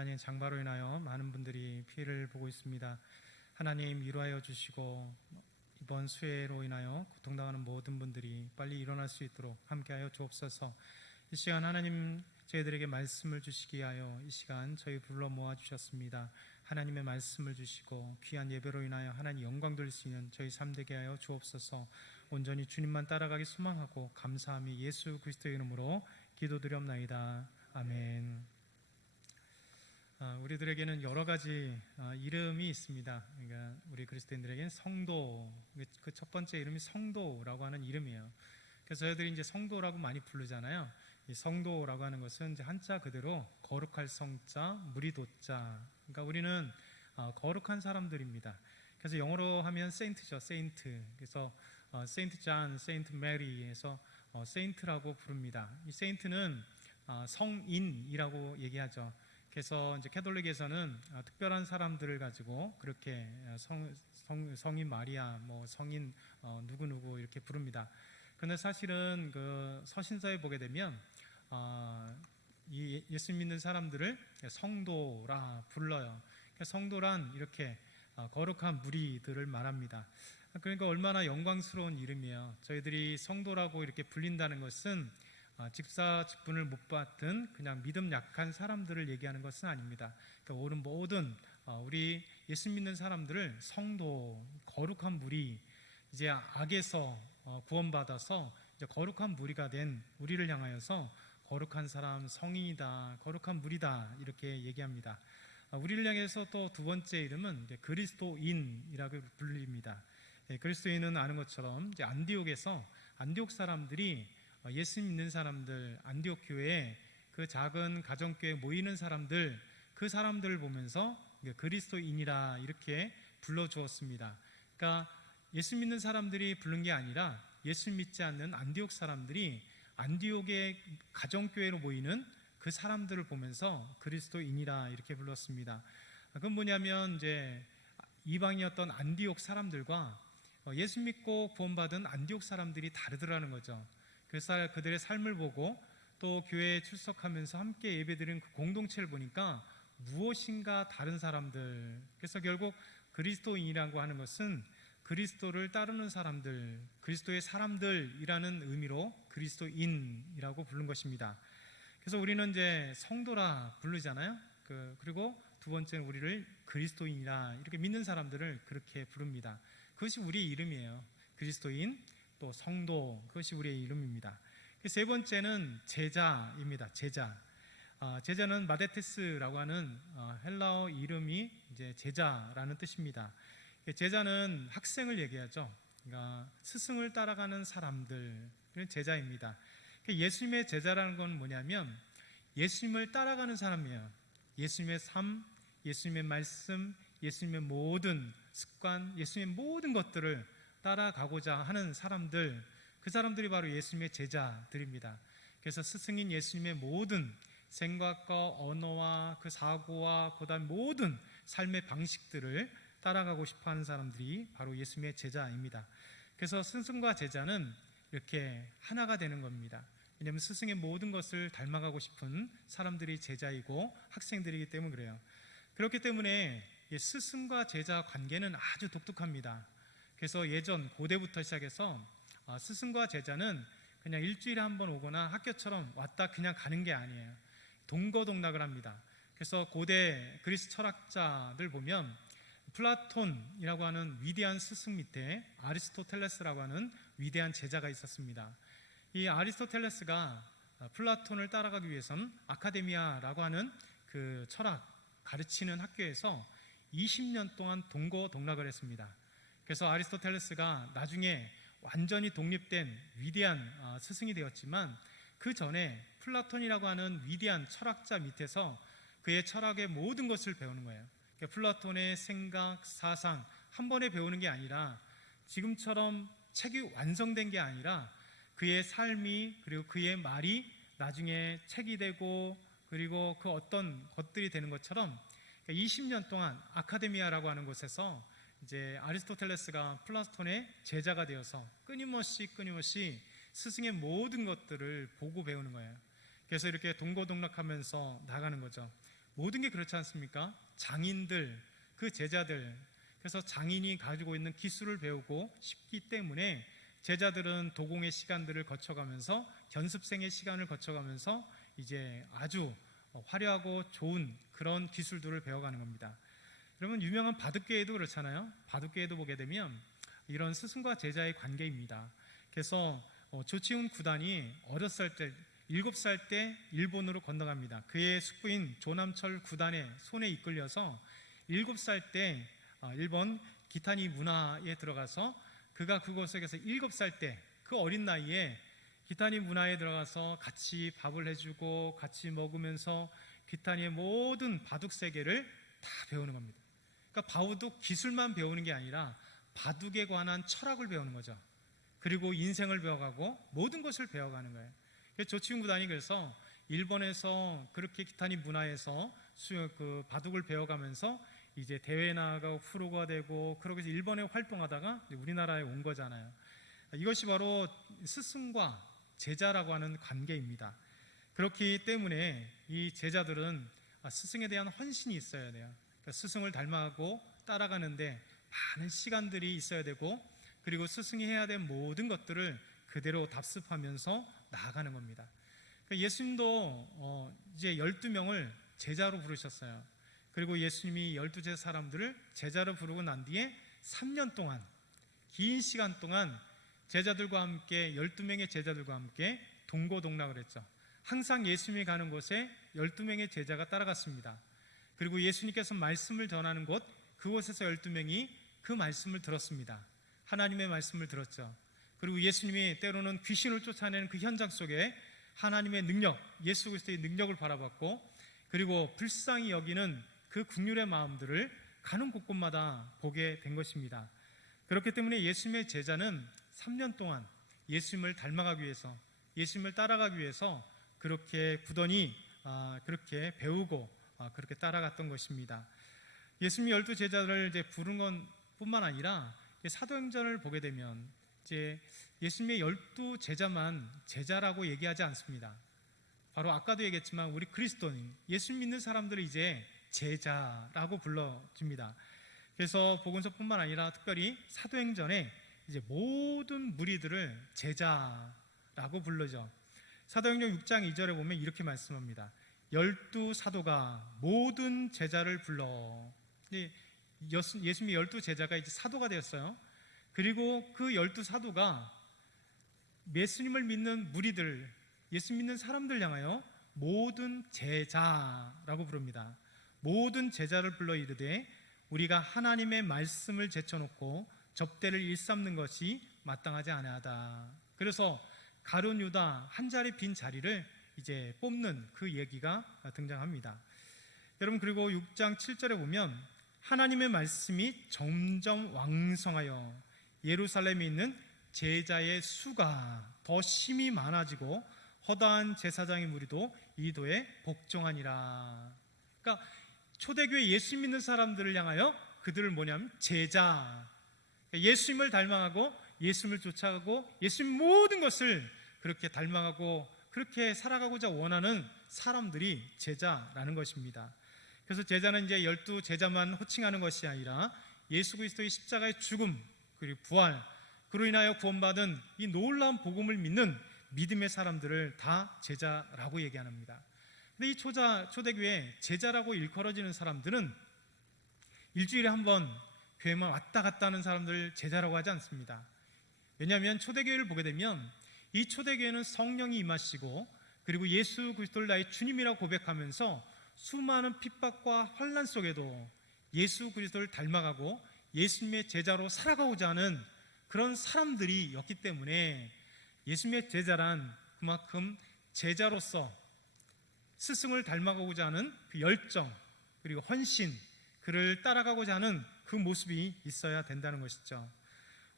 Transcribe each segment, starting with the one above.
하나님 장마로 인하여 많은 분들이 피해를 보고 있습니다. 하나님 위로하여 주시고 이번 수해로 인하여 고통당하는 모든 분들이 빨리 일어날 수 있도록 함께하여 주옵소서. 이 시간 하나님 저희들에게 말씀을 주시기 하여 이 시간 저희 불러 모아주셨습니다. 하나님의 말씀을 주시고 귀한 예배로 인하여 하나님 영광 돌릴 수 있는 저희 삶 되게 하여 주옵소서. 온전히 주님만 따라가기 소망하고 감사함이 예수 그리스도의 이름으로 기도드렸나이다. 아멘. 우리들에게는 여러 가지 이름이 있습니다. 그러니까 우리 그리스도인들에게는 성도, 그 첫 번째 이름이 성도라고 하는 이름이에요. 그래서 저희들이 이제 성도라고 많이 부르잖아요. 이 성도라고 하는 것은 이제 한자 그대로 거룩할 성자, 무리도자. 그러니까 우리는 거룩한 사람들입니다. 그래서 영어로 하면 세인트죠, 세인트. 그래서 세인트 존, 세인트 메리에서 세인트라고 부릅니다. 이 세인트는 성인이라고 얘기하죠. 그래서 이제 캐톨릭에서는 특별한 사람들을 가지고 그렇게 성인 마리아, 뭐 성인 누구누구 이렇게 부릅니다. 그런데 사실은 그 서신서에 보게 되면 이 예수 믿는 사람들을 성도라 불러요. 성도란 이렇게 거룩한 무리들을 말합니다. 그러니까 얼마나 영광스러운 이름이에요. 저희들이 성도라고 이렇게 불린다는 것은 직사 직분을 못 받은 그냥 믿음 약한 사람들을 얘기하는 것은 아닙니다. 그러니까 오른 모든 우리 예수 믿는 사람들을 성도, 거룩한 무리, 이제 악에서 구원받아서 이제 거룩한 무리가 된 우리를 향하여서 거룩한 사람, 성인이다, 거룩한 무리다 이렇게 얘기합니다. 우리를 향해서 또 두 번째 이름은 이제 그리스도인이라고 불립니다. 그리스도인은 아는 것처럼 이제 안디옥 사람들이 예수 믿는 사람들, 안디옥 교회에 그 작은 가정교회에 모이는 사람들, 그 사람들을 보면서 그리스도인이라 이렇게 불러주었습니다. 그러니까 예수 믿는 사람들이 부른 게 아니라 예수 믿지 않는 안디옥 사람들이 안디옥의 가정교회로 모이는 그 사람들을 보면서 그리스도인이라 이렇게 불렀습니다. 그건 뭐냐면 이제 이방이었던 안디옥 사람들과 예수 믿고 구원받은 안디옥 사람들이 다르더라는 거죠. 그래서 그들의 삶을 보고 또 교회에 출석하면서 함께 예배드린 그 공동체를 보니까 무엇인가 다른 사람들. 그래서 결국 그리스도인이라고 하는 것은 그리스도를 따르는 사람들, 그리스도의 사람들이라는 의미로 그리스도인이라고 부른 것입니다. 그래서 우리는 이제 성도라 부르잖아요. 그리고 두 번째는 우리를 그리스도인이라 이렇게 믿는 사람들을 그렇게 부릅니다. 그것이 우리의 이름이에요. 그리스도인, 또 성도, 그것이 우리의 이름입니다. 세 번째는 제자입니다. 제자는 마데테스라고 하는 헬라어 이름이 이제 제자라는 뜻입니다. 제자는 학생을 얘기하죠. 그러니까 스승을 따라가는 사람들, 그런 제자입니다. 예수님의 제자라는 건 뭐냐면 예수님을 따라가는 사람이에요. 예수님의 삶, 예수님의 말씀, 예수님의 모든 습관, 예수님의 모든 것들을 따라가고자 하는 사람들, 그 사람들이 바로 예수님의 제자들입니다. 그래서 스승인 예수님의 모든 생각과 언어와 그 사고와 그다음 모든 삶의 방식들을 따라가고 싶어하는 사람들이 바로 예수님의 제자입니다. 그래서 스승과 제자는 이렇게 하나가 되는 겁니다. 왜냐하면 스승의 모든 것을 닮아가고 싶은 사람들이 제자이고 학생들이기 때문에 그래요. 그렇기 때문에 스승과 제자 관계는 아주 독특합니다. 그래서 예전 고대부터 시작해서 스승과 제자는 그냥 일주일에 한 번 오거나 학교처럼 왔다 그냥 가는 게 아니에요. 동거동락을 합니다. 그래서 고대 그리스 철학자들 보면 플라톤이라고 하는 위대한 스승 밑에 아리스토텔레스라고 하는 위대한 제자가 있었습니다. 이 아리스토텔레스가 플라톤을 따라가기 위해서는 아카데미아라고 하는 그 철학 가르치는 학교에서 20년 동안 동거동락을 했습니다. 그래서 아리스토텔레스가 나중에 완전히 독립된 위대한 스승이 되었지만 그 전에 플라톤이라고 하는 위대한 철학자 밑에서 그의 철학의 모든 것을 배우는 거예요. 그러니까 플라톤의 생각, 사상 한 번에 배우는 게 아니라 지금처럼 책이 완성된 게 아니라 그의 삶이 그리고 그의 말이 나중에 책이 되고 그리고 그 어떤 것들이 되는 것처럼 20년 동안 아카데미아라고 하는 곳에서 이제 아리스토텔레스가 플라톤의 제자가 되어서 끊임없이 스승의 모든 것들을 보고 배우는 거예요. 그래서 이렇게 동거동락하면서 나가는 거죠. 모든 게 그렇지 않습니까? 장인들, 그 제자들, 그래서 장인이 가지고 있는 기술을 배우고 싶기 때문에 제자들은 도공의 시간들을 거쳐가면서 견습생의 시간을 거쳐가면서 이제 아주 화려하고 좋은 그런 기술들을 배워가는 겁니다. 여러분, 유명한 바둑계에도 그렇잖아요. 바둑계에도 보게 되면 이런 스승과 제자의 관계입니다. 그래서 조치훈 구단이 어렸을 때 7살 때 일본으로 건너갑니다. 그의 숙부인 조남철 구단의 손에 이끌려서 7살 때 일본 기타니 문화에 들어가서 그가 그곳에서 7살 때 그 어린 나이에 기타니 문화에 들어가서 같이 밥을 해주고 같이 먹으면서 기타니의 모든 바둑 세계를 다 배우는 겁니다. 그러니까 바둑 기술만 배우는 게 아니라 바둑에 관한 철학을 배우는 거죠. 그리고 인생을 배워가고 모든 것을 배워가는 거예요. 조치훈 구단이 그래서 일본에서 그렇게 기타니 문화에서 그 바둑을 배워가면서 이제 대회 나가고 프로가 되고 그러고 일본에 활동하다가 우리나라에 온 거잖아요. 이것이 바로 스승과 제자라고 하는 관계입니다. 그렇기 때문에 이 제자들은 스승에 대한 헌신이 있어야 돼요. 그러니까 스승을 닮아가고 따라가는데 많은 시간들이 있어야 되고, 그리고 스승이 해야 될 모든 것들을 그대로 답습하면서 나아가는 겁니다. 그러니까 예수님도 이제 12명을 제자로 부르셨어요. 그리고 예수님이 12제 사람들을 제자로 부르고 난 뒤에 3년 동안, 긴 시간 동안 제자들과 함께, 12명의 제자들과 함께 동고동락을 했죠. 항상 예수님이 가는 곳에 12명의 제자가 따라갔습니다. 그리고 예수님께서 말씀을 전하는 곳, 그곳에서 12명이 그 말씀을 들었습니다. 하나님의 말씀을 들었죠. 그리고 예수님이 때로는 귀신을 쫓아내는 그 현장 속에 하나님의 능력, 예수 그리스도의 능력을 바라봤고, 그리고 불쌍히 여기는 그 긍휼의 마음들을 가는 곳곳마다 보게 된 것입니다. 그렇기 때문에 예수님의 제자는 3년 동안 예수님을 닮아가기 위해서, 예수님을 따라가기 위해서 그렇게 굳건히 그렇게 배우고 그렇게 따라갔던 것입니다. 예수님이 12제자를 이제 부른 건 뿐만 아니라 사도행전을 보게 되면 이제 예수님의 12제자만 제자라고 얘기하지 않습니다. 바로 아까도 얘기했지만 우리 그리스도인, 예수님 믿는 사람들을 이제 제자라고 불러줍니다. 그래서 복음서뿐만 아니라 특별히 사도행전에 이제 모든 무리들을 제자라고 불러죠. 사도행전 6장 2절에 보면 이렇게 말씀합니다. 12사도가 모든 제자를 불러. 예수님의 12제자가 이제 사도가 되었어요. 그리고 그 12사도가 예수님을 믿는 무리들, 예수 믿는 사람들 향하여 모든 제자라고 부릅니다. 모든 제자를 불러 이르되 우리가 하나님의 말씀을 제쳐놓고 접대를 일삼는 것이 마땅하지 아니하다. 그래서 가룟 유다 한 자리 빈 자리를 이제 뽑는 그 얘기가 등장합니다. 여러분, 그리고 6장 7절에 보면 하나님의 말씀이 점점 왕성하여 예루살렘에 있는 제자의 수가 더 심히 많아지고 허다한 제사장의 무리도 이도에 복종하니라. 그러니까 초대교회 예수 믿는 사람들을 향하여 그들을 뭐냐면 제자, 예수님을 닮아가고 예수님을 쫓아가고 예수님 모든 것을 그렇게 닮아가고 그렇게 살아가고자 원하는 사람들이 제자라는 것입니다. 그래서 제자는 이제 12제자만 호칭하는 것이 아니라 예수 그리스도의 십자가의 죽음 그리고 부활, 그로 인하여 구원받은 이 놀라운 복음을 믿는 믿음의 사람들을 다 제자라고 얘기합니다. 근데 이 초대교회 제자라고 일컬어지는 사람들은 일주일에 한 번 교회만 왔다 갔다 하는 사람들을 제자라고 하지 않습니다. 왜냐하면 초대교회를 보게 되면 이 초대교회는 성령이 임하시고 그리고 예수 그리스도를 나의 주님이라고 고백하면서 수많은 핍박과 환난 속에도 예수 그리스도를 닮아가고 예수님의 제자로 살아가고자 하는 그런 사람들이었기 때문에 예수님의 제자란 그만큼 제자로서 스승을 닮아가고자 하는 그 열정 그리고 헌신, 그를 따라가고자 하는 그 모습이 있어야 된다는 것이죠.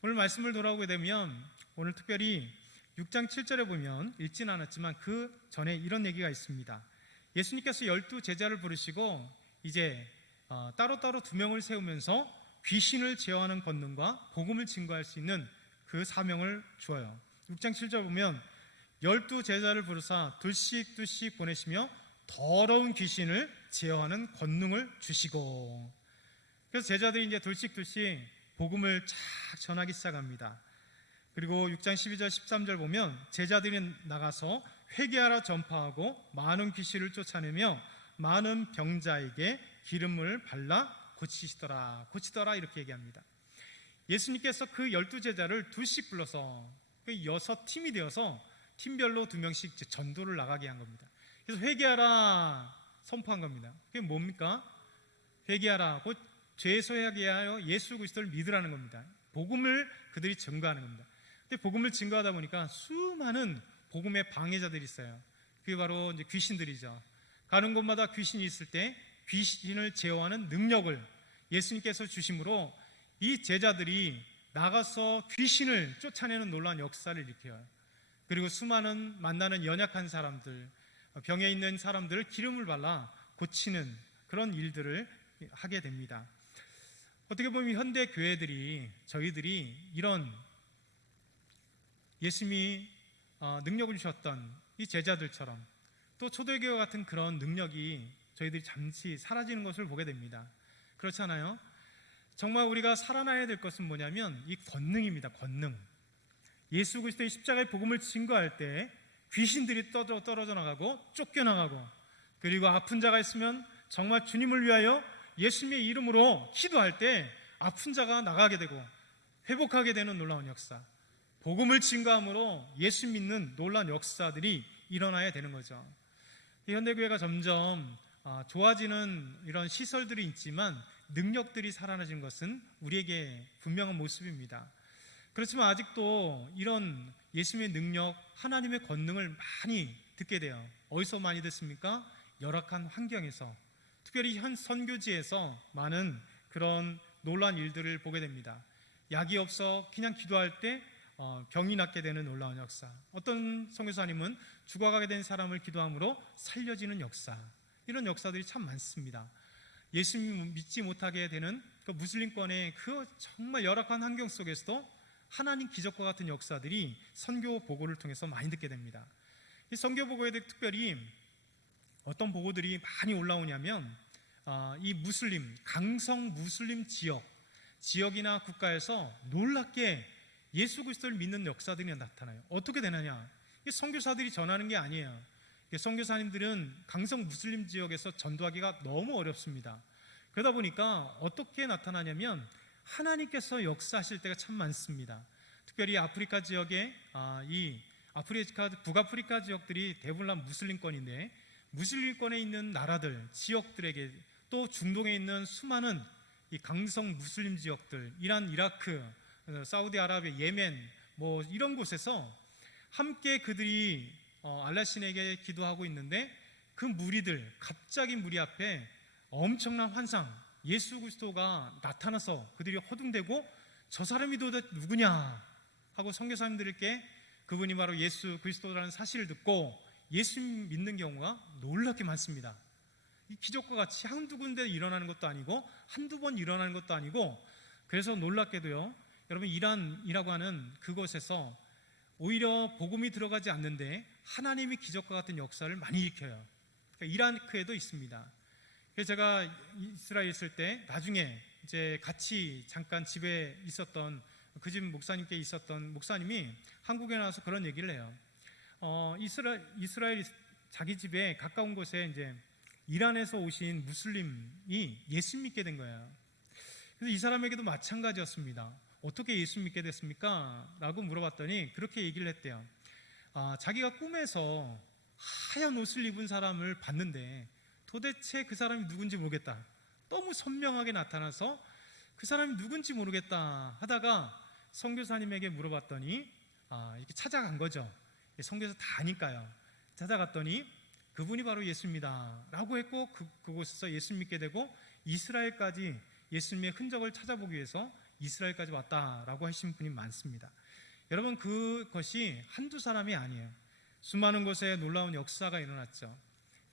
오늘 말씀을 돌아오게 되면 오늘 특별히 6장 7절에 보면 읽진 않았지만 그 전에 이런 얘기가 있습니다. 예수님께서 12제자를 부르시고 이제 따로따로 2명을 세우면서 귀신을 제어하는 권능과 복음을 증거할 수 있는 그 사명을 주어요. 6장 7절 보면 12제자를 부르사 둘씩 보내시며 더러운 귀신을 제어하는 권능을 주시고. 그래서 제자들이 이제 둘씩 복음을 쫙 전하기 시작합니다. 그리고 6장 12절 13절 보면 제자들이 나가서 회개하라 전파하고 많은 귀신을 쫓아내며 많은 병자에게 기름을 발라 고치시더라 이렇게 얘기합니다. 예수님께서 그 12제자를 둘씩 불러서 6팀이 되어서 팀별로 2명씩 전도를 나가게 한 겁니다. 그래서 회개하라 선포한 겁니다. 그게 뭡니까? 회개하라, 곧 죄에서 회개하여 예수 그리스도를 믿으라는 겁니다. 복음을 그들이 증거하는 겁니다. 근데 복음을 증거하다 보니까 수많은 복음의 방해자들이 있어요. 그게 바로 이제 귀신들이죠. 가는 곳마다 귀신이 있을 때 귀신을 제어하는 능력을 예수님께서 주심으로 이 제자들이 나가서 귀신을 쫓아내는 놀라운 역사를 일으켜요. 그리고 수많은 만나는 연약한 사람들, 병에 있는 사람들을 기름을 발라 고치는 그런 일들을 하게 됩니다. 어떻게 보면 현대 교회들이, 저희들이 이런 예수님이 능력을 주셨던 이 제자들처럼 또 초대교회 같은 그런 능력이 저희들이 잠시 사라지는 것을 보게 됩니다. 그렇잖아요? 정말 우리가 살아나야 될 것은 뭐냐면 이 권능입니다. 권능. 예수 그리스도의 십자가의 복음을 증거할 때 귀신들이 떨어져 나가고 쫓겨나가고, 그리고 아픈 자가 있으면 정말 주님을 위하여 예수님의 이름으로 기도할 때 아픈 자가 나가게 되고 회복하게 되는 놀라운 역사, 복음을 증거함으로 예수 믿는 놀라운 역사들이 일어나야 되는 거죠. 현대교회가 점점 좋아지는 이런 시설들이 있지만 능력들이 사라지는 것은 우리에게 분명한 모습입니다. 그렇지만 아직도 이런 예수님의 능력, 하나님의 권능을 많이 듣게 돼요. 어디서 많이 듣습니까? 열악한 환경에서, 특별히 현 선교지에서 많은 그런 놀라운 일들을 보게 됩니다. 약이 없어 그냥 기도할 때 병이 낫게 되는 놀라운 역사, 어떤 선교사님은 죽어가게 된 사람을 기도함으로 살려지는 역사, 이런 역사들이 참 많습니다. 예수님 믿지 못하게 되는 그 무슬림권의 그 정말 열악한 환경 속에서도 하나님 기적과 같은 역사들이 선교 보고를 통해서 많이 듣게 됩니다. 이 선교 보고에 대해 특별히 어떤 보고들이 많이 올라오냐면 이 무슬림, 강성 무슬림 지역이나 국가에서 놀랍게 예수 그리스도를 믿는 역사들이 나타나요. 어떻게 되느냐? 선교사들이 전하는 게 아니에요. 선교사님들은 강성 무슬림 지역에서 전도하기가 너무 어렵습니다. 그러다 보니까 어떻게 나타나냐면 하나님께서 역사하실 때가 참 많습니다. 특별히 아프리카 지역에 북아프리카 지역들이 대부분 무슬림권인데, 무슬림권에 있는 나라들, 지역들에게, 또 중동에 있는 수많은 이 강성 무슬림 지역들, 이란, 이라크, 사우디아라비아, 예멘 뭐 이런 곳에서 함께 그들이 알라 신에게 기도하고 있는데, 그 무리들, 갑자기 무리 앞에 엄청난 환상, 예수 그리스도가 나타나서 그들이 허둥대고 저 사람이 도대체 누구냐 하고 선교사님들께 그분이 바로 예수 그리스도라는 사실을 듣고 예수 믿는 경우가 놀랍게 많습니다. 이 기적과 같이 한두 군데 일어나는 것도 아니고 한두 번 일어나는 것도 아니고, 그래서 놀랍게도요, 여러분, 이란이라고 하는 그곳에서 오히려 복음이 들어가지 않는데 하나님이 기적과 같은 역사를 많이 일으켜요. 그러니까 이라크에도 있습니다. 그래서 제가 이스라엘 있을 때 나중에 이제 같이 잠깐 집에 있었던 그 집 목사님께 있었던 목사님이 한국에 나와서 그런 얘기를 해요. 이스라엘 자기 집에 가까운 곳에 이제 이란에서 오신 무슬림이 예수 믿게 된 거예요. 그래서 이 사람에게도 마찬가지였습니다. 어떻게 예수 믿게 됐습니까? 라고 물어봤더니 그렇게 얘기를 했대요. 자기가 꿈에서 하얀 옷을 입은 사람을 봤는데 도대체 그 사람이 누군지 모르겠다, 너무 선명하게 나타나서 그 사람이 누군지 모르겠다 하다가 선교사님에게 물어봤더니 이렇게 찾아간 거죠. 선교사 다 아니까요. 찾아갔더니 그분이 바로 예수입니다 라고 했고, 그곳에서 예수 믿게 되고 이스라엘까지 예수님의 흔적을 찾아보기 위해서 이스라엘까지 왔다라고 하신 분이 많습니다. 여러분, 그것이 한두 사람이 아니에요. 수많은 곳에 놀라운 역사가 일어났죠.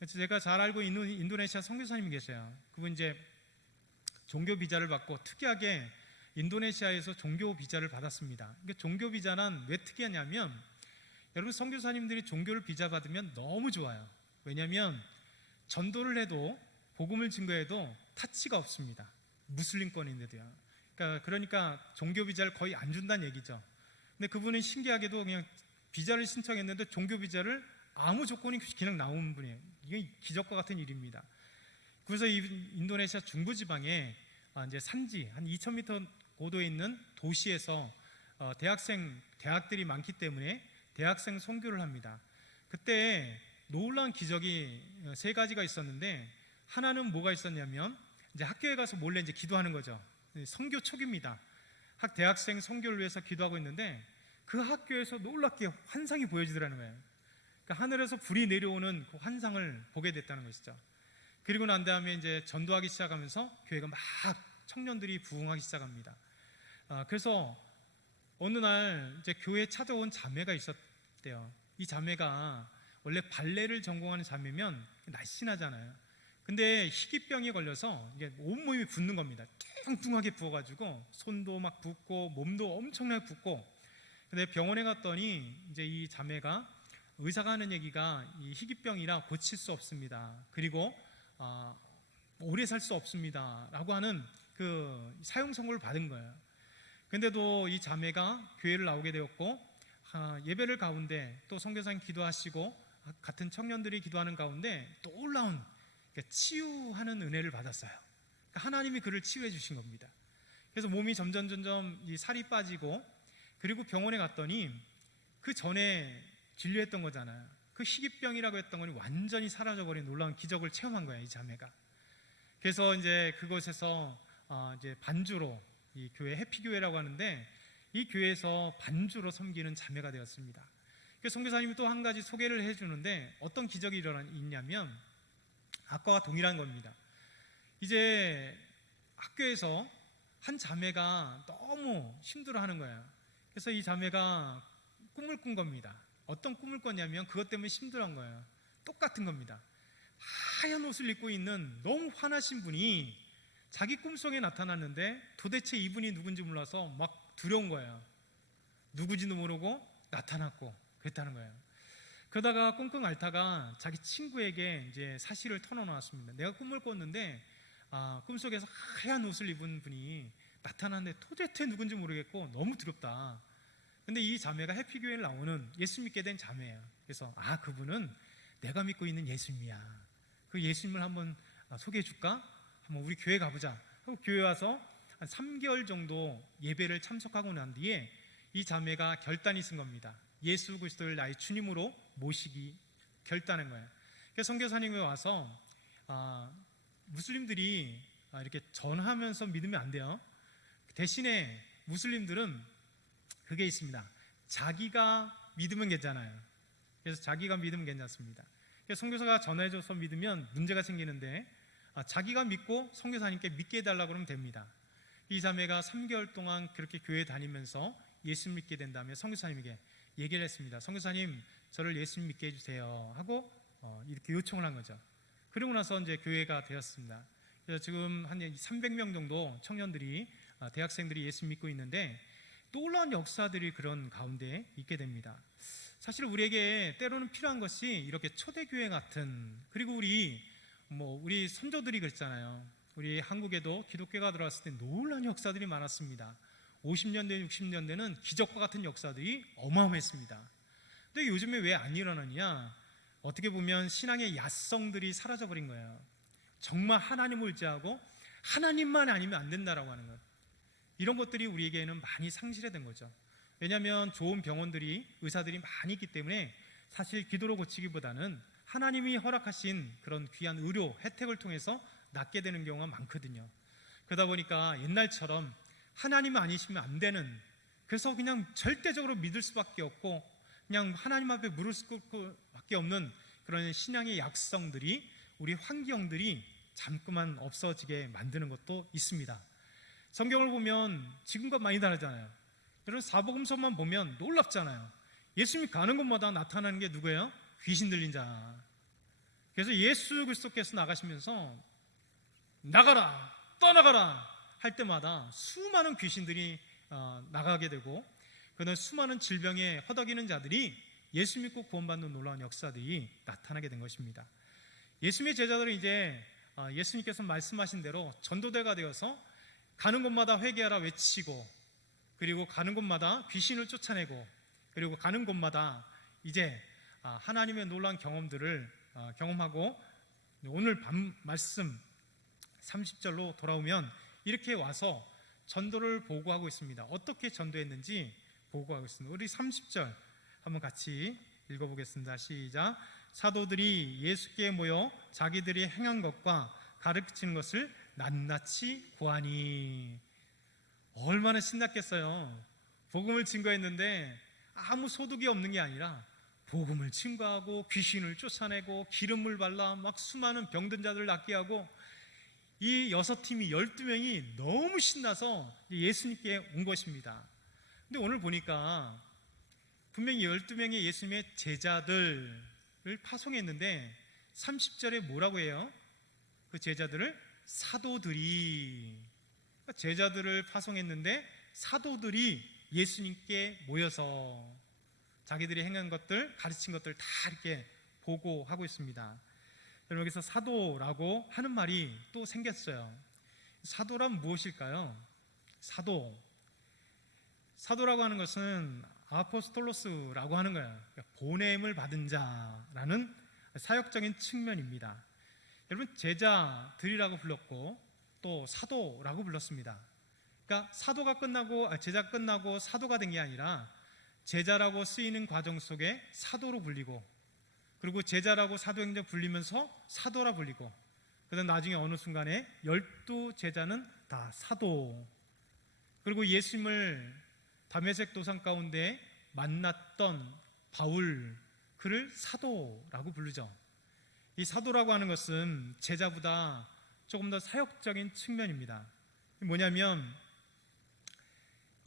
제가 잘 알고 있는 인도네시아 선교사님이 계세요. 그분 이제 종교 비자를 받고 특이하게 인도네시아에서 종교 비자를 받았습니다. 종교 비자는 왜 특이하냐면, 여러분, 선교사님들이 종교를 비자 받으면 너무 좋아요. 왜냐하면 전도를 해도 복음을 증거해도 타치가 없습니다. 무슬림권인데도요. 그러니까 종교 비자를 거의 안 준다는 얘기죠. 근데 그분은 신기하게도 그냥 비자를 신청했는데 종교 비자를 아무 조건이 그냥 나온 분이에요. 이게 기적과 같은 일입니다. 그래서 이 인도네시아 중부지방에 이제 산지 한 2,000m 고도에 있는 도시에서 대학들이 많기 때문에 대학생 선교를 합니다. 그때 놀라운 기적이 세 가지가 있었는데, 하나는 뭐가 있었냐면 이제 학교에 가서 몰래 이제 기도하는 거죠. 선교 초기입니다. 대학생 선교를 위해서 기도하고 있는데 그 학교에서 놀랍게 환상이 보여지더라는 거예요. 그러니까 하늘에서 불이 내려오는 그 환상을 보게 됐다는 것이죠. 그리고 난 다음에 이제 전도하기 시작하면서 교회가 막 청년들이 부흥하기 시작합니다. 그래서 어느 날 이제 교회에 찾아온 자매가 있었대요. 이 자매가 원래 발레를 전공하는 자매면 날씬하잖아요. 근데 희귀병이 걸려서 이게 온몸이 붓는 겁니다. 뚱뚱하게 부어가지고 손도 막 붓고 몸도 엄청나게 붓고. 근데 병원에 갔더니 이제 이 자매가 의사가 하는 얘기가 이 희귀병이라 고칠 수 없습니다. 그리고 오래 살 수 없습니다라고 하는 그 사형 선고를 받은 거예요. 근데도 이 자매가 교회를 나오게 되었고, 예배를 가운데 또 선교사님 기도하시고 같은 청년들이 기도하는 가운데 놀라운 치유하는 은혜를 받았어요. 하나님이 그를 치유해 주신 겁니다. 그래서 몸이 점점 이 살이 빠지고, 그리고 병원에 갔더니 그 전에 진료했던 거잖아요. 그 희귀병이라고 했던 건 완전히 사라져버린 놀라운 기적을 체험한 거예요, 이 자매가. 그래서 이제 그곳에서 이제 반주로, 이 교회 해피교회라고 하는데 이 교회에서 반주로 섬기는 자매가 되었습니다. 그래서 선교사님이 또 한 가지 소개를 해주는데 어떤 기적이 있냐면 아까와 동일한 겁니다. 이제 학교에서 한 자매가 너무 힘들어하는 거예요. 그래서 이 자매가 꿈을 꾼 겁니다. 어떤 꿈을 꿨냐면 그것 때문에 힘들어한 거예요. 똑같은 겁니다. 하얀 옷을 입고 있는 너무 화나신 분이 자기 꿈속에 나타났는데 도대체 이분이 누군지 몰라서 막 두려운 거예요. 누구지도 모르고 나타났고 그랬다는 거예요. 그러다가 끙끙 앓다가 자기 친구에게 이제 사실을 털어놓았습니다. 내가 꿈을 꿨는데 꿈속에서 하얀 옷을 입은 분이 나타났는데 도대체 누군지 모르겠고 너무 두렵다. 근데 이 자매가 해피교회를 나오는 예수 믿게 된 자매예요. 그래서 그분은 내가 믿고 있는 예수님이야. 그 예수님을 한번 소개해 줄까? 한번 우리 교회 가보자 하고 교회 와서 한 3개월 정도 예배를 참석하고 난 뒤에 이 자매가 결단이 쓴 겁니다. 예수 그리스도를 나의 주님으로 모시기 결단한 거예요. 그래서 선교사님이 와서 무슬림들이 이렇게 전하면서 믿으면 안 돼요. 대신에 무슬림들은 그게 있습니다. 자기가 믿으면 괜찮아요. 그래서 자기가 믿으면 괜찮습니다. 그래서 선교사가 전해줘서 믿으면 문제가 생기는데 자기가 믿고 선교사님께 믿게 해달라고 그러면 됩니다. 이 자매가 3개월 동안 그렇게 교회 다니면서 예수 믿게 된 다음에 선교사님에게 얘기를 했습니다. 선교사님, 저를 예수 믿게 해주세요 하고 이렇게 요청을 한 거죠. 그리고 나서 이제 교회가 되었습니다. 그래서 지금 한 300명 정도 청년들이 대학생들이 예수 믿고 있는데 놀라운 역사들이 그런 가운데 있게 됩니다. 사실 우리에게 때로는 필요한 것이 이렇게 초대교회 같은, 그리고 우리 선조들이 그랬잖아요. 우리 한국에도 기독교가 들어왔을 때 놀라운 역사들이 많았습니다. 50년대, 60년대는 기적과 같은 역사들이 어마어마했습니다. 근데 요즘에 왜 안 일어나냐? 어떻게 보면 신앙의 야성들이 사라져버린 거예요. 정말 하나님을 의지하고 하나님만 아니면 안 된다라고 하는 것, 이런 것들이 우리에게는 많이 상실된 거죠. 왜냐하면 좋은 병원들이, 의사들이 많이 있기 때문에 사실 기도로 고치기보다는 하나님이 허락하신 그런 귀한 의료 혜택을 통해서 낫게 되는 경우가 많거든요. 그러다 보니까 옛날처럼 하나님 아니시면 안 되는, 그래서 그냥 절대적으로 믿을 수밖에 없고 그냥 하나님 앞에 무릎 수밖에 없는 그런 신앙의 약성들이, 우리 환경들이 잠깐만 없어지게 만드는 것도 있습니다. 성경을 보면 지금과 많이 다르잖아요. 여러분 사복음서만 보면 놀랍잖아요. 예수님이 가는 곳마다 나타나는 게 누구예요? 귀신 들린 자. 그래서 예수 그리스도께서 나가시면서 나가라, 떠나가라 할 때마다 수많은 귀신들이 나가게 되고, 그런 수많은 질병에 허덕이는 자들이 예수 믿고 구원받는 놀라운 역사들이 나타나게 된 것입니다. 예수님의 제자들은 이제 예수님께서 말씀하신 대로 전도대가 되어서 가는 곳마다 회개하라 외치고, 그리고 가는 곳마다 귀신을 쫓아내고, 그리고 가는 곳마다 이제 하나님의 놀라운 경험들을 경험하고, 오늘 밤 말씀 30절로 돌아오면 이렇게 와서 전도를 보고하고 있습니다. 어떻게 전도했는지 보고하고 있습니다. 우리 30절 한번 같이 읽어보겠습니다. 시작. 사도들이 예수께 모여 자기들이 행한 것과 가르치는 것을 낱낱이 구하니. 얼마나 신났겠어요. 복음을 증거했는데 아무 소득이 없는 게 아니라 복음을 증거하고 귀신을 쫓아내고 기름을 발라 막 수많은 병든 자들을 낫게 하고, 이 6팀이 12명이 너무 신나서 예수님께 온 것입니다. 근데 오늘 보니까 분명히 12명의 예수님의 제자들을 파송했는데 30절에 뭐라고 해요? 그 제자들을 사도들이, 제자들을 파송했는데 사도들이 예수님께 모여서 자기들이 행한 것들, 가르친 것들 다 이렇게 보고하고 있습니다. 여러분, 여기서 사도라고 하는 말이 또 생겼어요. 사도란 무엇일까요? 사도라고 하는 것은 아포스톨로스라고 하는 거예요. 그러니까 보냄을 받은 자라는 사역적인 측면입니다. 여러분, 제자들이라고 불렀고 또 사도라고 불렀습니다. 그러니까 제자가 끝나고 사도가 된 게 아니라 제자라고 쓰이는 과정 속에 사도로 불리고, 그리고 제자라고 사도행전 불리면서 사도라 불리고, 그다음 나중에 어느 순간에 12제자는 다 사도, 그리고 예수님을 다메섹 도상 가운데 만났던 바울, 그를 사도라고 부르죠. 이 사도라고 하는 것은 제자보다 조금 더 사역적인 측면입니다. 뭐냐면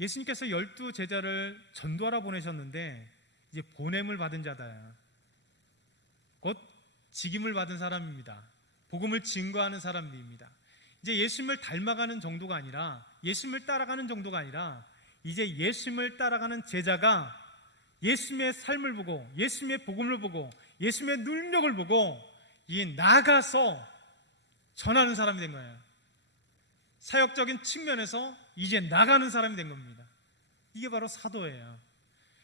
예수님께서 12제자를 전도하러 보내셨는데 이제 보냄을 받은 자다, 곧 직임을 받은 사람입니다. 복음을 증거하는 사람들입니다. 이제 예수님을 닮아가는 정도가 아니라, 예수님을 따라가는 정도가 아니라, 이제 예수님을 따라가는 제자가 예수님의 삶을 보고, 예수님의 복음을 보고, 예수님의 능력을 보고 나가서 전하는 사람이 된 거예요. 사역적인 측면에서 이제 나가는 사람이 된 겁니다. 이게 바로 사도예요.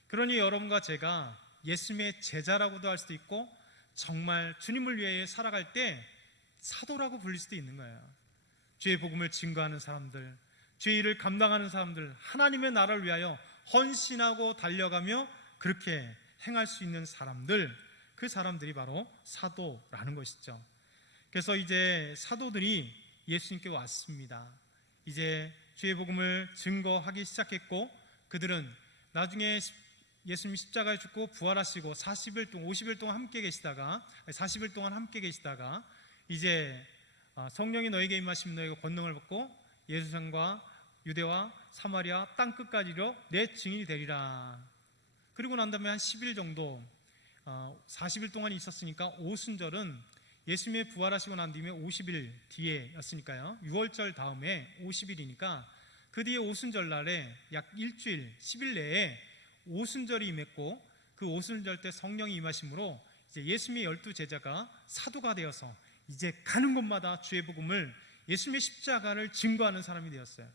그러니 여러분과 제가 예수님의 제자라고도 할 수도 있고, 정말 주님을 위해 살아갈 때 사도라고 불릴 수도 있는 거예요. 주의 복음을 증거하는 사람들, 주의 일을 감당하는 사람들, 하나님의 나라를 위하여 헌신하고 달려가며 그렇게 행할 수 있는 사람들, 그 사람들이 바로 사도라는 것이죠. 그래서 이제 사도들이 예수님께 왔습니다. 이제 주의 복음을 증거하기 시작했고, 그들은 나중에 예수님이 십자가에 죽고 부활하시고 40일 동안 50일 동안 함께 계시다가 40일 동안 함께 계시다가 이제 성령이 너에게 임하시면 너희가 권능을 받고 예루살렘과 유대와 사마리아 땅 끝까지로 내 증인이 되리라. 그리고 난 다음에 한 10일 정도 40일 동안 있었으니까 오순절은 예수님의 부활하시고 난 뒤에 50일 뒤에였으니까요. 6월절 다음에 50일이니까 그 뒤에 오순절 날에 약 일주일 10일 내에 오순절이 임했고, 그 오순절 때 성령이 임하심으로 이제 예수님의 12제자가 사도가 되어서 이제 가는 곳마다 주의 복음을, 예수님의 십자가를 증거하는 사람이 되었어요.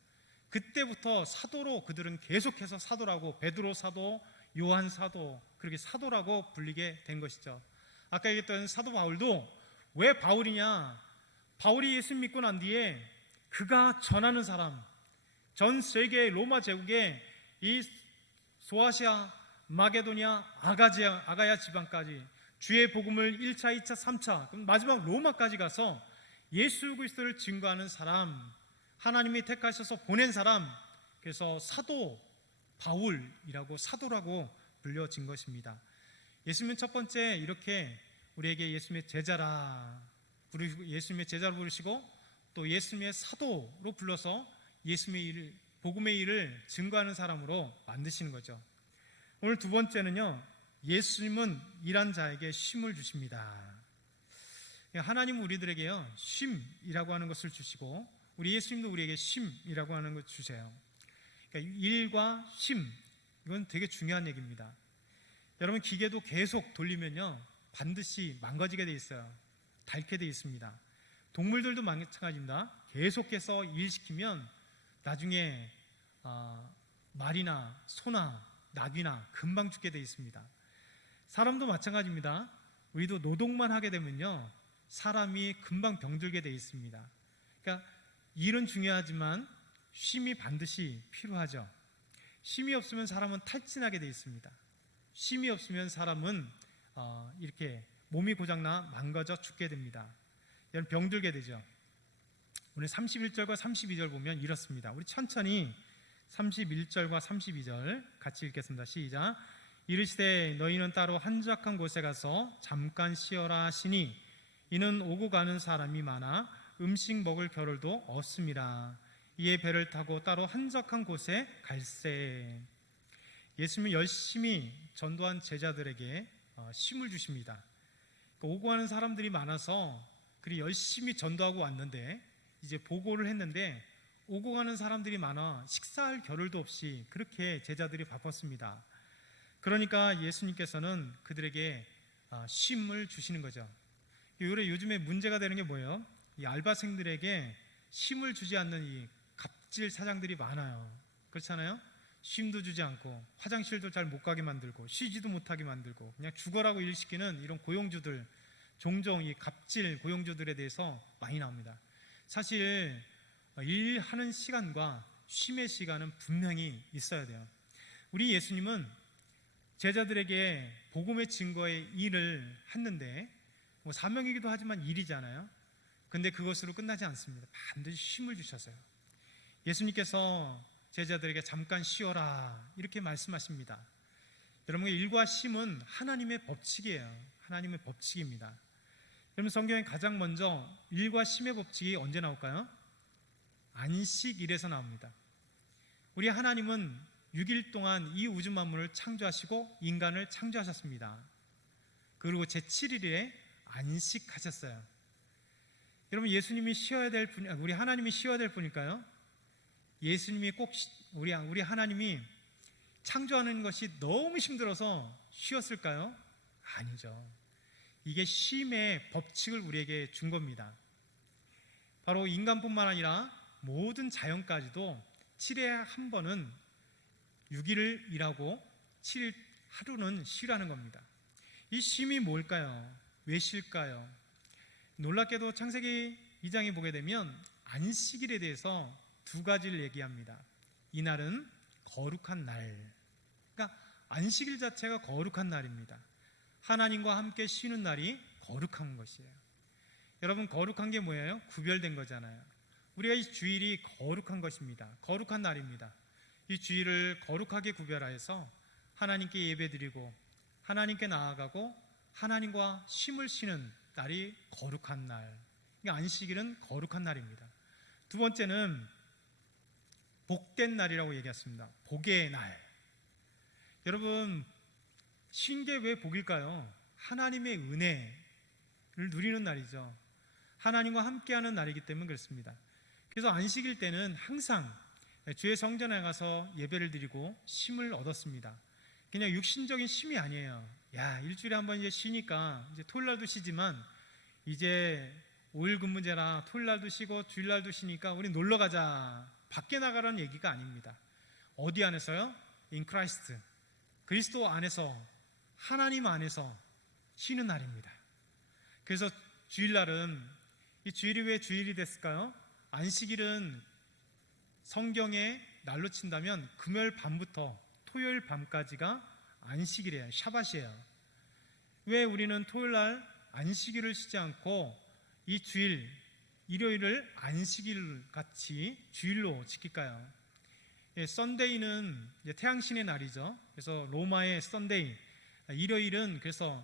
그때부터 사도로 그들은 계속해서 사도라고, 베드로 사도, 요한 사도, 그렇게 사도라고 불리게 된 것이죠. 아까 얘기했던 사도 바울도 왜 바울이냐? 바울이 예수 믿고 난 뒤에 그가 전하는 사람, 전 세계 로마 제국에 이 소아시아, 마게도니아, 아가야 지방까지 주의 복음을 1차, 2차, 3차, 그럼 마지막 로마까지 가서 예수 그리스도를 증거하는 사람, 하나님이 택하셔서 보낸 사람, 그래서 사도 바울이라고, 사도라고 불려진 것입니다. 예수님은 첫 번째 이렇게 우리에게 예수님의 제자라 부르시고, 예수님의 제자로 부르시고 또 예수님의 사도로 불러서 예수님의 일을, 복음의 일을 증거하는 사람으로 만드시는 거죠. 오늘 두 번째는요, 예수님은 일한 자에게 쉼을 주십니다. 하나님은 우리들에게요, 쉼이라고 하는 것을 주시고, 우리 예수님도 우리에게 쉼이라고 하는 것을 주세요. 그러니까 일과 쉼, 이건 되게 중요한 얘기입니다. 여러분, 기계도 계속 돌리면요 반드시 망가지게 돼 있어요. 닳게 돼 있습니다. 동물들도 마찬가지입니다. 계속해서 일시키면 나중에 말이나 소나 나귀나 금방 죽게 돼 있습니다. 사람도 마찬가지입니다. 우리도 노동만 하게 되면요, 사람이 금방 병들게 돼 있습니다. 그러니까 일은 중요하지만 쉼이 반드시 필요하죠. 쉼이 없으면 사람은 탈진하게 돼 있습니다. 쉼이 없으면 사람은 이렇게 몸이 고장나 망가져 죽게 됩니다. 여러분, 병들게 되죠. 오늘 31절과 32절 보면 이렇습니다. 우리 천천히 31절과 32절 같이 읽겠습니다. 시작. 이르시되 너희는 따로 한적한 곳에 가서 잠깐 쉬어라 하시니 이는 오고 가는 사람이 많아 음식 먹을 겨를도 없음이라. 이에 배를 타고 따로 한적한 곳에 갈새. 예수님은 열심히 전도한 제자들에게 쉼을 주십니다. 오고 가는 사람들이 많아서 그리 열심히 전도하고 왔는데 이제 보고를 했는데 오고 가는 사람들이 많아 식사할 겨를도 없이 그렇게 제자들이 바빴습니다. 그러니까 예수님께서는 그들에게 쉼을 주시는 거죠. 요즘에 문제가 되는 게 뭐예요? 이 알바생들에게 쉼을 주지 않는 이 갑질 사장들이 많아요. 그렇잖아요? 쉼도 주지 않고 화장실도 잘 못 가게 만들고 쉬지도 못하게 만들고 그냥 죽어라고 일시키는 이런 고용주들, 종종 이 갑질 고용주들에 대해서 많이 나옵니다. 사실 일하는 시간과 쉼의 시간은 분명히 있어야 돼요. 우리 예수님은 제자들에게 복음의 증거의 일을 했는데 사명이기도 하지만 일이잖아요. 근데 그것으로 끝나지 않습니다. 반드시 쉼을 주셨어요. 예수님께서 제자들에게 잠깐 쉬어라 이렇게 말씀하십니다. 여러분, 일과 쉼은 하나님의 법칙이에요. 하나님의 법칙입니다. 여러분, 성경에 가장 먼저 일과 쉼의 법칙이 언제 나올까요? 안식일에서 나옵니다. 우리 하나님은 6일 동안 이 우주 만물을 창조하시고 인간을 창조하셨습니다. 그리고 제7일에 안식하셨어요. 여러분, 예수님이 쉬어야 될 분, 우리 하나님이 쉬어야 될 분일까요? 예수님이 꼭 우리 하나님이 창조하는 것이 너무 힘들어서 쉬었을까요? 아니죠. 이게 쉼의 법칙을 우리에게 준 겁니다. 바로 인간뿐만 아니라 모든 자연까지도 7일에 한 번은 6일을 일하고 7일 하루는 쉬라는 겁니다. 이 쉼이 뭘까요? 왜 쉴까요? 놀랍게도 창세기 2장에 보게 되면 안식일에 대해서 두 가지를 얘기합니다. 이날은 거룩한 날. 그러니까 안식일 자체가 거룩한 날입니다. 하나님과 함께 쉬는 날이 거룩한 것이에요. 여러분, 거룩한 게 뭐예요? 구별된 거잖아요. 우리가 이 주일이 거룩한 것입니다. 거룩한 날입니다. 이 주일을 거룩하게 구별하여서 하나님께 예배드리고 하나님께 나아가고 하나님과 쉼을 쉬는 날이 거룩한 날. 그러니까 안식일은 거룩한 날입니다. 두 번째는 복된 날이라고 얘기했습니다. 복의 날. 여러분, 쉰 게 왜 복일까요? 하나님의 은혜를 누리는 날이죠. 하나님과 함께하는 날이기 때문에 그렇습니다. 그래서 안식일 때는 항상 주의 성전에 가서 예배를 드리고 쉼을 얻었습니다. 그냥 육신적인 쉼이 아니에요. 야, 일주일에 한 번 이제 쉬니까 이제 토요일 날도 쉬지만 이제 5일 근무제라 토요일 날도 쉬고 주일 날도 쉬니까 우리 놀러 가자. 밖에 나가라는 얘기가 아닙니다. 어디 안에서요? In Christ. 그리스도 안에서, 하나님 안에서 쉬는 날입니다. 그래서 주일날은, 이 주일이 왜 주일이 됐을까요? 안식일은 성경에 날로 친다면 금요일 밤부터 토요일 밤까지가 안식일이에요. 샤밧이에요. 왜 우리는 토요일날 안식일을 쉬지 않고 이 주일, 일요일을 안식일 같이 주일로 지킬까요? 썬데이는 태양신의 날이죠. 그래서 로마의 썬데이, 일요일은 그래서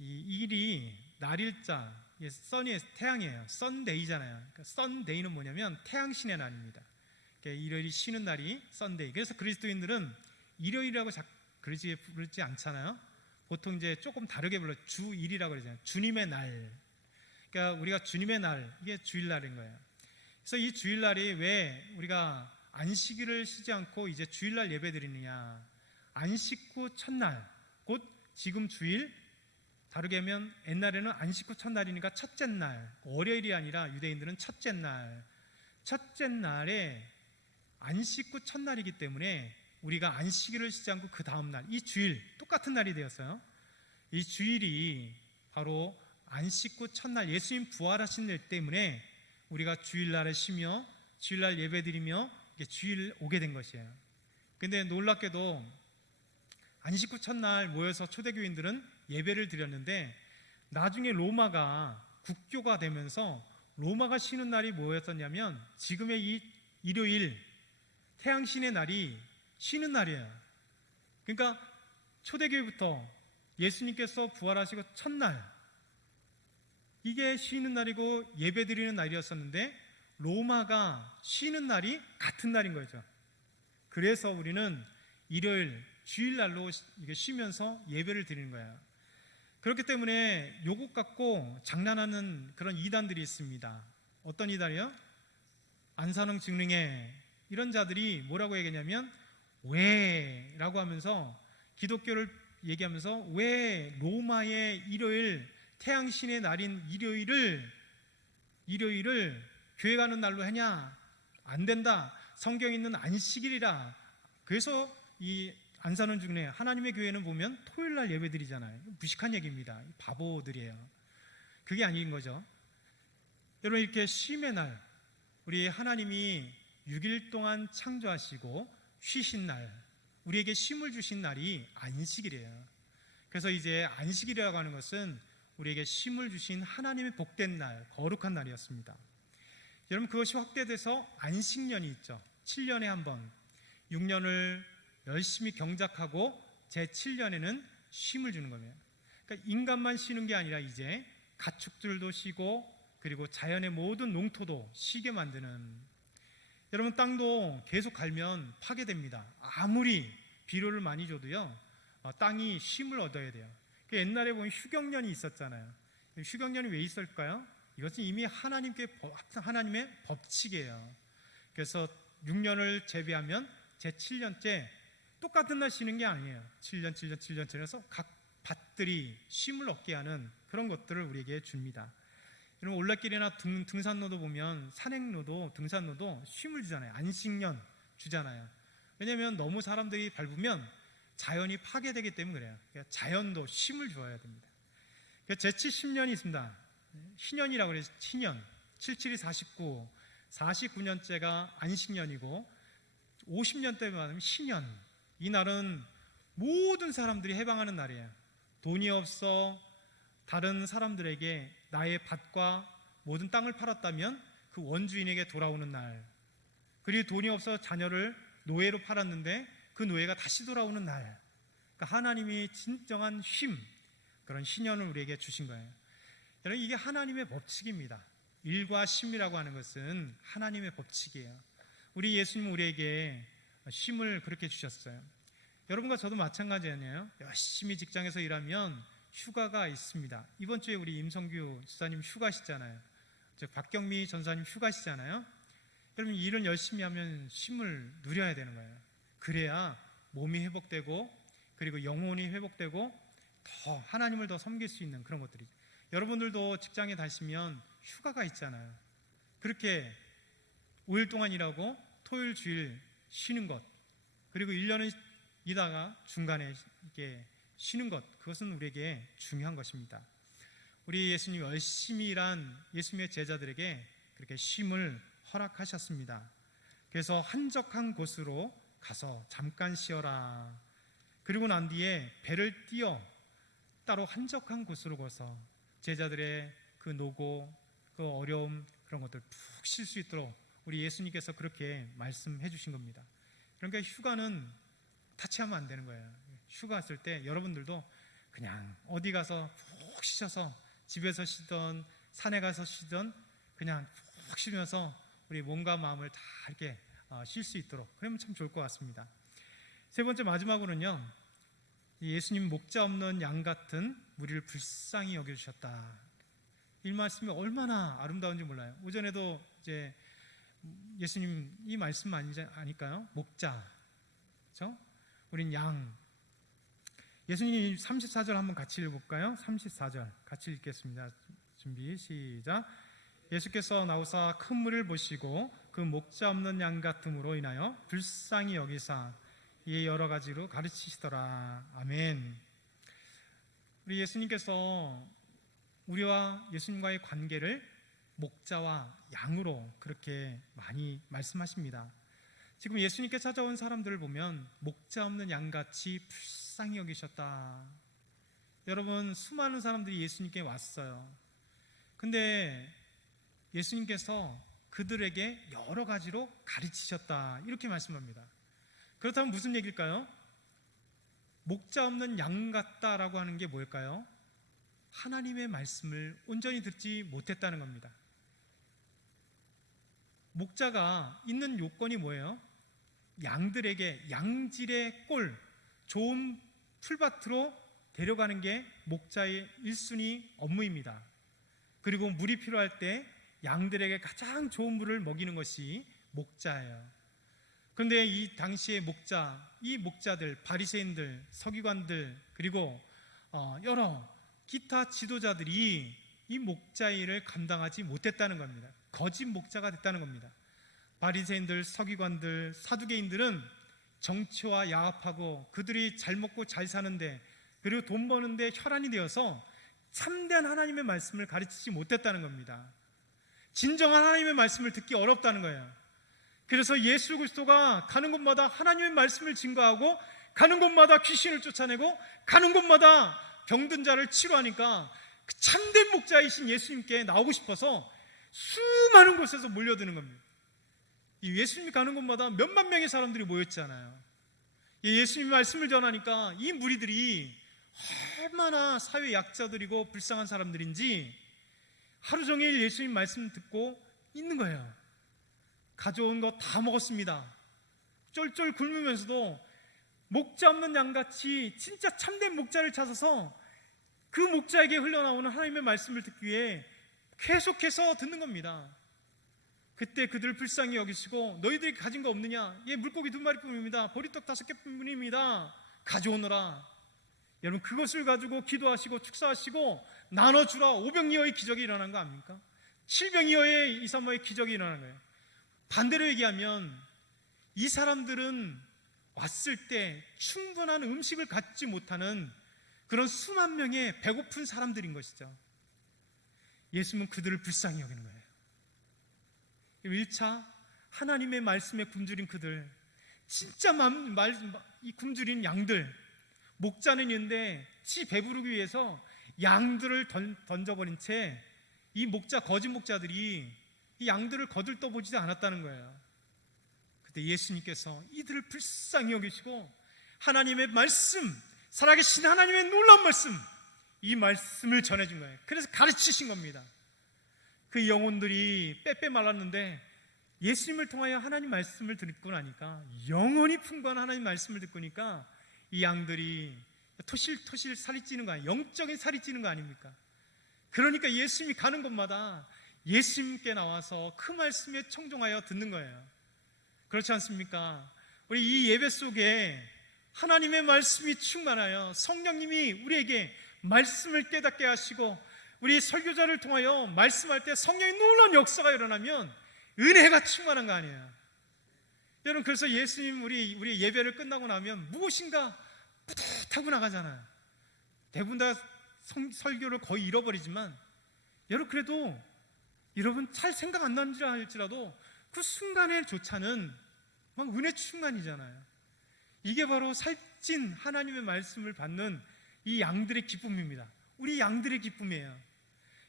이 일이 날일자, 선이 태양이에요. 썬데이잖아요. 그러니까 썬데이는 뭐냐면 태양신의 날입니다. 그러니까 일요일이 쉬는 날이 썬데이. 그래서 그리스도인들은 일요일이라고 그러지 않잖아요. 보통 이제 조금 다르게 불러 주일이라고 그러잖아요. 주님의 날. 그러니까 우리가 주님의 날, 이게 주일날인 거예요. 그래서 이 주일날이 왜 우리가 안식일을 쉬지 않고 이제 주일날 예배 드리느냐? 안식 후 첫날, 곧 지금 주일 다르게 하면 옛날에는 안식 후 첫날이니까 첫째 날, 월요일이 아니라 유대인들은 첫째 날에 안식 후 첫날이기 때문에 우리가 안식일을 쉬지 않고 그 다음 날, 이 주일 똑같은 날이 되었어요. 이 주일이 바로 안식 후 첫날, 예수님 부활하신 날 때문에 우리가 주일날에 쉬며 주일날 예배드리며 주일 오게 된 것이에요. 근데 놀랍게도 안식 후 첫날 모여서 초대교인들은 예배를 드렸는데 나중에 로마가 국교가 되면서 로마가 쉬는 날이 뭐였었냐면 지금의 이 일요일 태양신의 날이 쉬는 날이에요. 그러니까 초대교회부터 예수님께서 부활하시고 첫날 이게 쉬는 날이고 예배드리는 날이었었는데 로마가 쉬는 날이 같은 날인 거죠. 그래서 우리는 일요일 주일날로 이게 쉬면서 예배를 드리는 거예요. 그렇기 때문에 요것 갖고 장난하는 그런 이단들이 있습니다. 어떤 이단이요? 안산홍 증능회 이런 자들이 뭐라고 얘기했냐면 왜라고 하면서 기독교를 얘기하면서 왜 로마의 일요일 태양신의 날인 일요일을 교회 가는 날로 하냐? 안 된다. 성경에 있는 안식일이라. 그래서 이 안산홍 증능회 하나님의 교회는 보면 토요일날 예배드리잖아요. 무식한 얘기입니다. 바보들이에요. 그게 아닌 거죠. 여러분 이렇게 쉼의 날 우리 하나님이 6일 동안 창조하시고 쉬신 날 우리에게 쉼을 주신 날이 안식일이에요. 그래서 이제 안식일이라고 하는 것은 우리에게 쉼을 주신 하나님의 복된 날, 거룩한 날이었습니다. 여러분 그것이 확대돼서 안식년이 있죠. 7년에 한 번 6년을 열심히 경작하고 제7년에는 쉼을 주는 겁니다. 그러니까 인간만 쉬는 게 아니라 이제 가축들도 쉬고 그리고 자연의 모든 농토도 쉬게 만드는 여러분 땅도 계속 갈면 파괴됩니다. 아무리 비료를 많이 줘도요 땅이 쉼을 얻어야 돼요. 옛날에 보면 휴경년이 있었잖아요. 휴경년이 왜 있을까요? 이것은 이미 하나님의 법칙이에요. 그래서 6년을 재배하면 제7년째 똑같은 날 쉬는 게 아니에요. 7년 해서 각 밭들이 쉼을 얻게 하는 그런 것들을 우리에게 줍니다. 여러분 올레길이나 등산로도 보면 산행로도 등산로도 쉼을 주잖아요. 안식년 주잖아요. 왜냐하면 너무 사람들이 밟으면 자연이 파괴되기 때문에 그래요. 그러니까 자연도 쉼을 주어야 됩니다. 제치 10년이 있습니다. 희년이라고 그래요. 희년 77이 49 49년째가 안식년이고 50년 때 말하면 신년 이 날은 모든 사람들이 해방하는 날이에요. 돈이 없어 다른 사람들에게 나의 밭과 모든 땅을 팔았다면 그 원주인에게 돌아오는 날 그리고 돈이 없어 자녀를 노예로 팔았는데 그 노예가 다시 돌아오는 날 그러니까 하나님이 진정한 쉼 그런 신년을 우리에게 주신 거예요. 여러분 이게 하나님의 법칙입니다. 일과 쉼이라고 하는 것은 하나님의 법칙이에요. 우리 예수님은 우리에게 쉼을 그렇게 주셨어요. 여러분과 저도 마찬가지 아니에요? 열심히 직장에서 일하면 휴가가 있습니다. 이번 주에 우리 임성규 지사님 휴가시잖아요. 박경미 전사님 휴가시잖아요. 여러분 일은 열심히 하면 쉼을 누려야 되는 거예요. 그래야 몸이 회복되고 그리고 영혼이 회복되고 더 하나님을 더 섬길 수 있는 그런 것들이 여러분들도 직장에 다니시면 휴가가 있잖아요. 그렇게 5일 동안 일하고 토요일 주일 쉬는 것 그리고 1년은 일하다가 중간에 이렇게 쉬는 것 그것은 우리에게 중요한 것입니다. 우리 예수님 열심히 일한 예수님의 제자들에게 그렇게 쉼을 허락하셨습니다. 그래서 한적한 곳으로 가서 잠깐 쉬어라. 그리고 난 뒤에 배를 띄어 따로 한적한 곳으로 가서 제자들의 그 노고 그 어려움 그런 것들 푹 쉴 수 있도록 우리 예수님께서 그렇게 말씀해 주신 겁니다. 그러니까 휴가는 타치하면 안 되는 거예요. 휴가 왔을 때 여러분들도 그냥 어디 가서 푹 쉬셔서 집에서 쉬던 산에 가서 쉬던 그냥 푹 쉬면서 우리 몸과 마음을 다 이렇게 쉴 수 있도록 그러면 참 좋을 것 같습니다. 세 번째 마지막으로는요. 예수님 목자 없는 양 같은 우리를 불쌍히 여겨주셨다. 이 말씀이 얼마나 아름다운지 몰라요. 오전에도 이제 예수님 이 말씀 아닐까요? 목자, 그렇죠? 우린 양. 예수님 34절 한번 같이 읽어볼까요? 34절 같이 읽겠습니다. 준비 시작. 예수께서 나오사 큰 무리를 보시고 그 목자 없는 양 같음으로 인하여 불쌍히 여기사 이에 여러 가지로 가르치시더라. 아멘. 우리 예수님께서 우리와 예수님과의 관계를 목자와 양으로 그렇게 많이 말씀하십니다. 지금 예수님께 찾아온 사람들을 보면 목자 없는 양같이 불쌍히 여기셨다. 여러분, 수많은 사람들이 예수님께 왔어요. 근데 예수님께서 그들에게 여러 가지로 가르치셨다, 이렇게 말씀합니다. 그렇다면 무슨 얘기일까요? 목자 없는 양 같다라고 하는 게 뭘까요? 하나님의 말씀을 온전히 듣지 못했다는 겁니다. 목자가 있는 요건이 뭐예요? 양들에게 양질의 꼴, 좋은 풀밭으로 데려가는 게 목자의 1순위 업무입니다. 그리고 물이 필요할 때 양들에게 가장 좋은 물을 먹이는 것이 목자예요. 그런데 이 당시의 목자, 이 목자들, 바리새인들, 서기관들, 그리고 여러 기타 지도자들이 이 목자 일을 감당하지 못했다는 겁니다. 거짓 목자가 됐다는 겁니다. 바리새인들, 서기관들, 사두개인들은 정치와 야합하고 그들이 잘 먹고 잘 사는데, 그리고 돈 버는데 혈안이 되어서 참된 하나님의 말씀을 가르치지 못했다는 겁니다. 진정한 하나님의 말씀을 듣기 어렵다는 거예요. 그래서 예수 그리스도가 가는 곳마다 하나님의 말씀을 증거하고, 가는 곳마다 귀신을 쫓아내고, 가는 곳마다 병든 자를 치료하니까 그 참된 목자이신 예수님께 나오고 싶어서 수많은 곳에서 몰려드는 겁니다. 이 예수님이 가는 곳마다 몇만 명의 사람들이 모였잖아요. 예수님 말씀을 전하니까 이 무리들이 얼마나 사회 약자들이고 불쌍한 사람들인지 하루 종일 예수님 말씀 듣고 있는 거예요. 가져온 거 다 먹었습니다. 쫄쫄 굶으면서도 목자 없는 양같이 진짜 참된 목자를 찾아서 그 목자에게 흘러나오는 하나님의 말씀을 듣기 위해 계속해서 듣는 겁니다. 그때 그들을 불쌍히 여기시고, 너희들이 가진 거 없느냐? 예, 물고기 2마리뿐입니다. 보리떡 5개뿐입니다. 가져오너라. 여러분, 그것을 가지고 기도하시고 축사하시고 나눠주라. 5병이어의 기적이 일어난 거 아닙니까? 7병이어의 이사모의 기적이 일어난 거예요. 반대로 얘기하면 이 사람들은 왔을 때 충분한 음식을 갖지 못하는 그런 수만 명의 배고픈 사람들인 것이죠. 예수님은 그들을 불쌍히 여기는 거예요. 1차, 하나님의 말씀에 굶주린 그들, 진짜 이 굶주린 양들, 목자는 있는데 지 배부르기 위해서 양들을 던져버린 채 이 목자, 거짓 목자들이 이 양들을 거들떠보지도 않았다는 거예요. 그때 예수님께서 이들을 불쌍히 여기시고 하나님의 말씀, 살아계신 하나님의 놀라운 말씀, 이 말씀을 전해준 거예요. 그래서 가르치신 겁니다. 그 영혼들이 빼빼 말랐는데 예수님을 통하여 하나님 말씀을 듣고 나니까, 영원히 풍부한 하나님 말씀을 듣고 나니까 이 양들이 토실토실 살이 찌는 거 아니에요? 영적인 살이 찌는 거 아닙니까? 그러니까 예수님이 가는 곳마다 예수님께 나와서 그 말씀에 청종하여 듣는 거예요. 그렇지 않습니까? 우리 이 예배 속에 하나님의 말씀이 충만하여 성령님이 우리에게 말씀을 깨닫게 하시고, 우리 설교자를 통하여 말씀할 때 성령의 놀라운 역사가 일어나면 은혜가 충만한 거 아니에요. 여러분, 그래서 예수님 우리 예배를 끝나고 나면 무엇인가 뿌듯하고 나가잖아요. 대부분 다 설교를 거의 잃어버리지만, 여러분 그래도 여러분 잘 생각 안 나는지 할지라도 그 순간에조차는 막 은혜 충만이잖아요. 이게 바로 살찐 하나님의 말씀을 받는 이 양들의 기쁨입니다. 우리 양들의 기쁨이에요.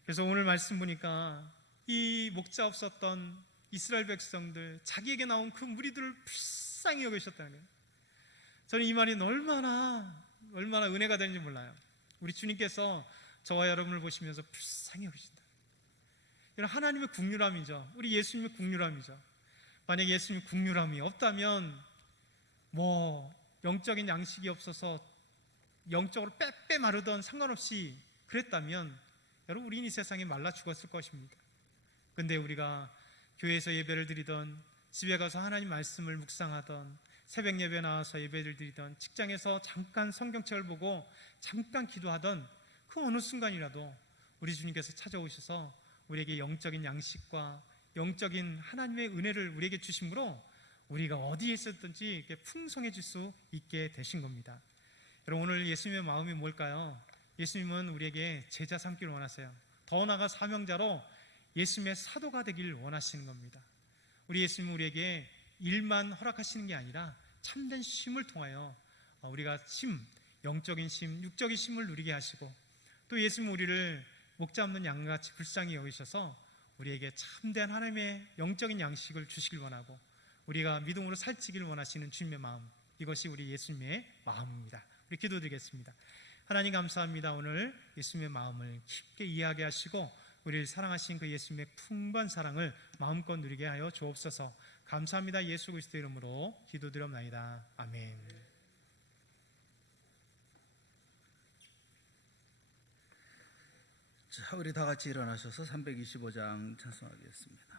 그래서 오늘 말씀 보니까 이 목자 없었던 이스라엘 백성들, 자기에게 나온 그 무리들을 불쌍히 여기셨다는 거예요. 저는 이 말이 얼마나 은혜가 되는지 몰라요. 우리 주님께서 저와 여러분을 보시면서 불쌍히 여기신다. 이런 하나님의 국률함이죠. 우리 예수님의 국률함이죠. 만약 예수님 국률함이 없다면, 영적인 양식이 없어서 영적으로 빼빼 마르던 상관없이 그랬다면, 여러분 우리는 이 세상에 말라 죽었을 것입니다. 근데 우리가 교회에서 예배를 드리던, 집에 가서 하나님 말씀을 묵상하던, 새벽 예배 나와서 예배를 드리던, 직장에서 잠깐 성경책을 보고 잠깐 기도하던 그 어느 순간이라도 우리 주님께서 찾아오셔서 우리에게 영적인 양식과 영적인 하나님의 은혜를 우리에게 주심으로 우리가 어디에 있었든지 이렇게 풍성해질 수 있게 되신 겁니다. 여러분, 오늘 예수님의 마음이 뭘까요? 예수님은 우리에게 제자 삼기를 원하세요. 더 나아가 사명자로 예수님의 사도가 되길 원하시는 겁니다. 우리 예수님은 우리에게 일만 허락하시는 게 아니라 참된 쉼을 통하여 우리가 영적인 쉼, 육적인 쉼을 누리게 하시고, 또 예수님은 우리를 목 잡는 양같이 불쌍히 여기셔서 우리에게 참된 하나님의 영적인 양식을 주시길 원하고, 우리가 믿음으로 살찌길 원하시는 주님의 마음, 이것이 우리 예수님의 마음입니다. 우리 기도드리겠습니다. 하나님 감사합니다. 오늘 예수님의 마음을 깊게 이해하게 하시고 우리를 사랑하신 그 예수님의 풍부한 사랑을 마음껏 누리게 하여 주옵소서. 감사합니다. 예수 그리스도 이름으로 기도드렸나이다. 아멘. 자, 우리 다 같이 일어나셔서 325장 찬송하겠습니다.